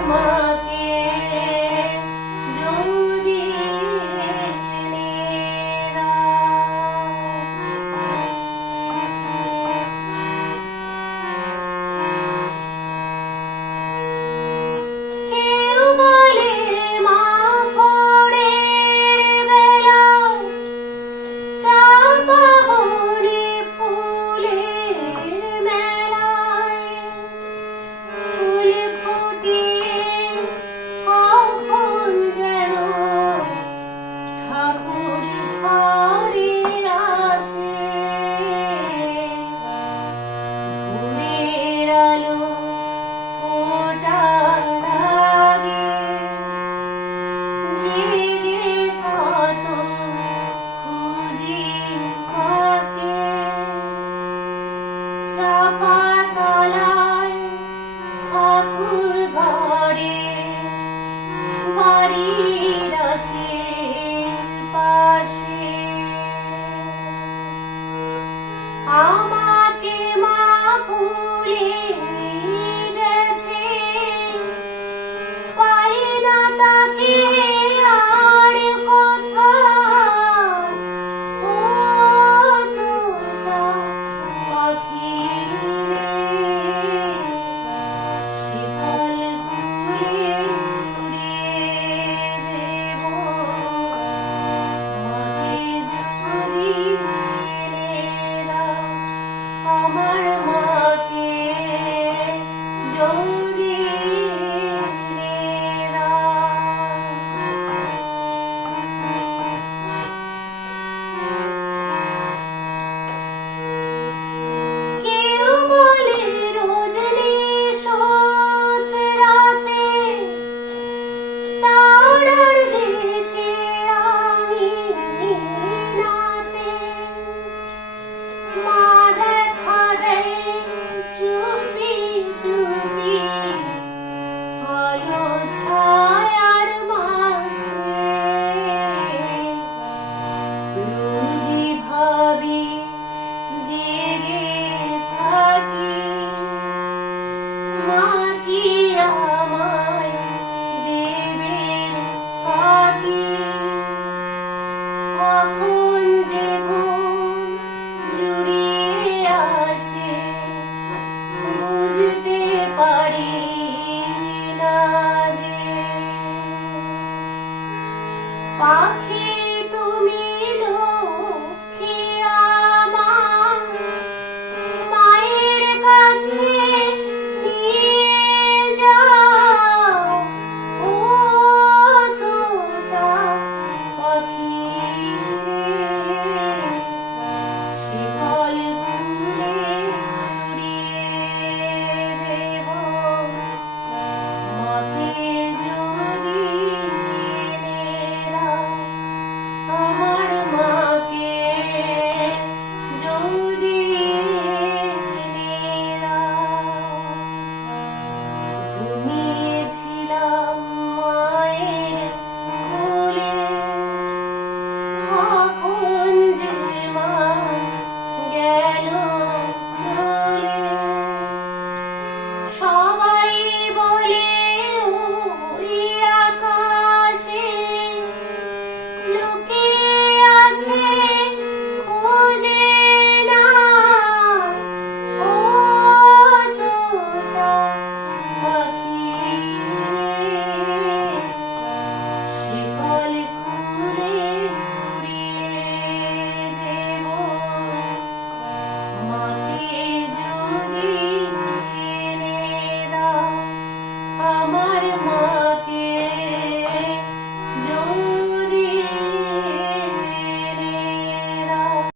summer. Yeah.